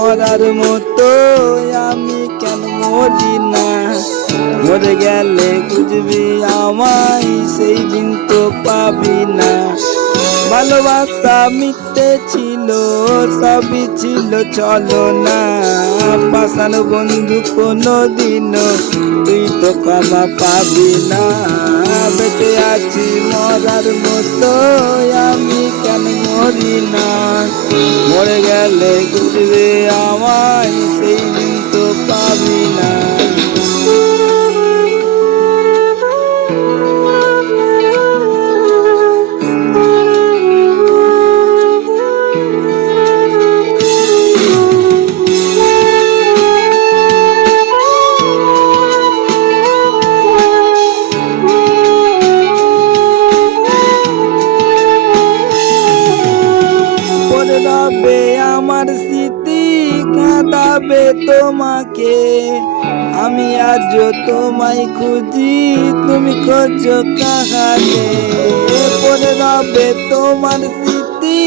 মরার মতো আমি কেন মরি না? মরে গেলে খুঁজবি আমায়, সেই দিন তো পাবি না। ভালোবাসা মিথ্যে ছিল, সবই ছিল চলো না। পাশানো বন্ধু কোনো দিনও তুই তো ক্ষমা পাবি না। বেঁচে আছি মরার মতো আমি কেন মরি না? মরে গেলে খুঁজবে আমায়, সেই দিন তো পাবি না। রবে আমার স্মৃতি, কাঁদাবে তোমাকে। আমি আজ তোমায় খুঁজি, তুমি খোঁজো কাহাকে? পরে রবে তোমার স্মৃতি,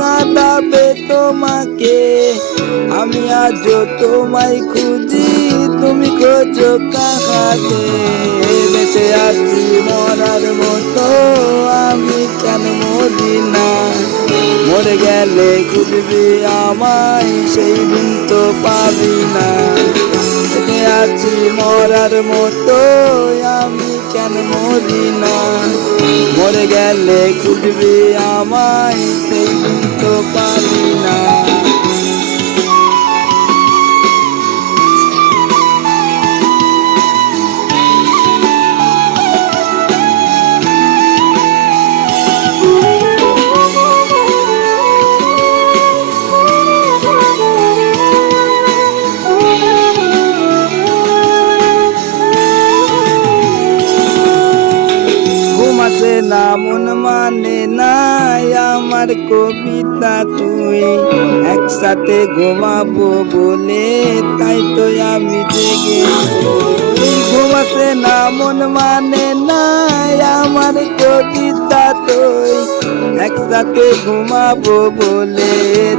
কাঁদাবে তোমাকে। আমি আজ তোমায় খুঁজি, তুমি খোঁজো কাহাকে? বেঁচে আছি মরার মতো আমি কেন মরি না? মরে গেলে খুঁজবি আমায়, সেই দিন তো পাবি না। বেঁচে আছি মরার মতো আমি কেন মরি না? মরে গেলে খুঁজবি আমায়, সেই দিন তো পাবি না। আসে না মন মানে না আমার কবিতা তুই, একসাথে ঘুমাবো বলে তাই তো আমি জেগে। ঘুমাসে না মন মানে না আমার কবিতা তুই, একসাথে ঘুমাবো বলে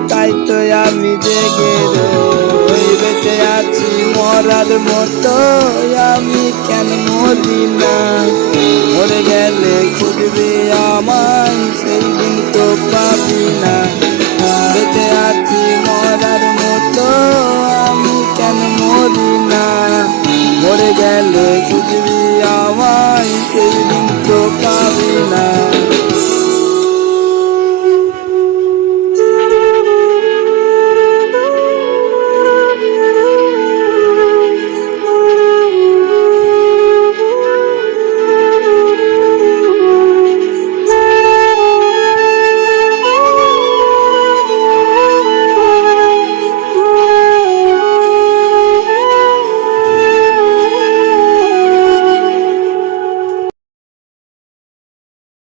তাই তো আমি জেগে রই। বেঁচে আছি মরার মতো আমি কেন মরি না? মরে গেলে খুঁজবি আমায়।